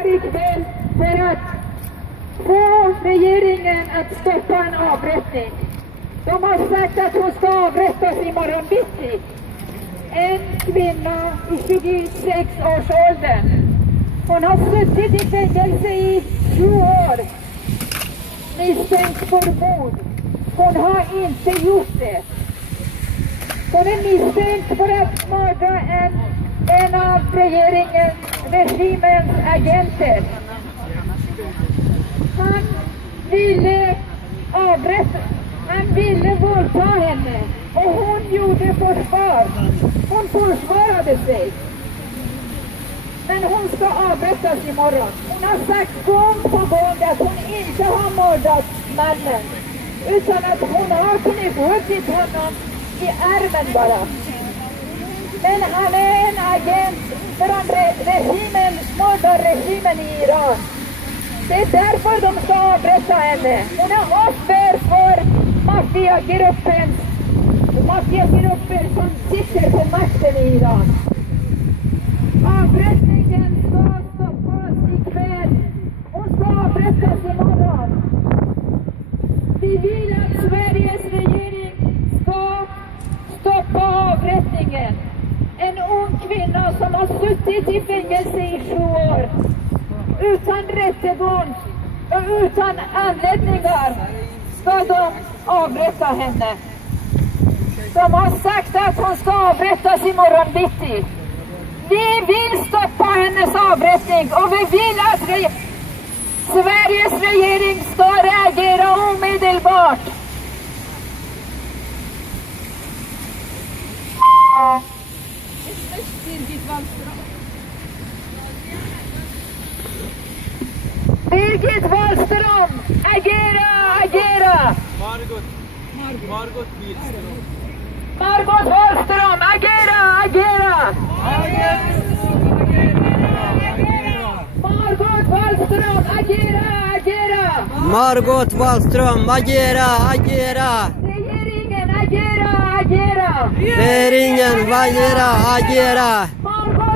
här ikväll för att få regeringen att stoppa en avrättning. De har sagt att hon ska avrättas imorgon bitti. En kvinna i 26-årsåldern. Hon har suttit i fängelse i 7 år. Misstänkt för mord. Hon har inte gjort det. Hon är misstänkt för att mörda en av regimens agenter. Han ville avrätta. Han ville våldta henne. Och hon gjorde försvar. Hon försvarade sig. Men hon ska avrättas imorgon. Hon har sagt gång på gång att hon inte har mördat mannen. Utan att hon har knivhuggit honom i armen bara. Men han är en agent från mördarregimen i Iran. Det är därför de ska avrätta henne. Hon är offer för maffiagrupper som sitter på makten i Iran. Avrättningen ska stoppas ikväll. Hon ska avrättas imorgon. Vi vill att Sveriges regering ska stoppa avrättningen. En ung kvinna som har suttit i fängelse i 7 år. Utan rättegång och utan anledningar ska de avrätta henne. De har sagt att hon ska avrättas imorgon bitti. Vi vill stoppa hennes avrättning och vi vill att Sveriges regering ska reagera omedelbart. Birgit Wallström, agera! Margot Wallström. Margot Wallström, agera! Margot Wallström, agera! Margot Wallström, agera! Regeringen, agera! Regeringen, agera! Margot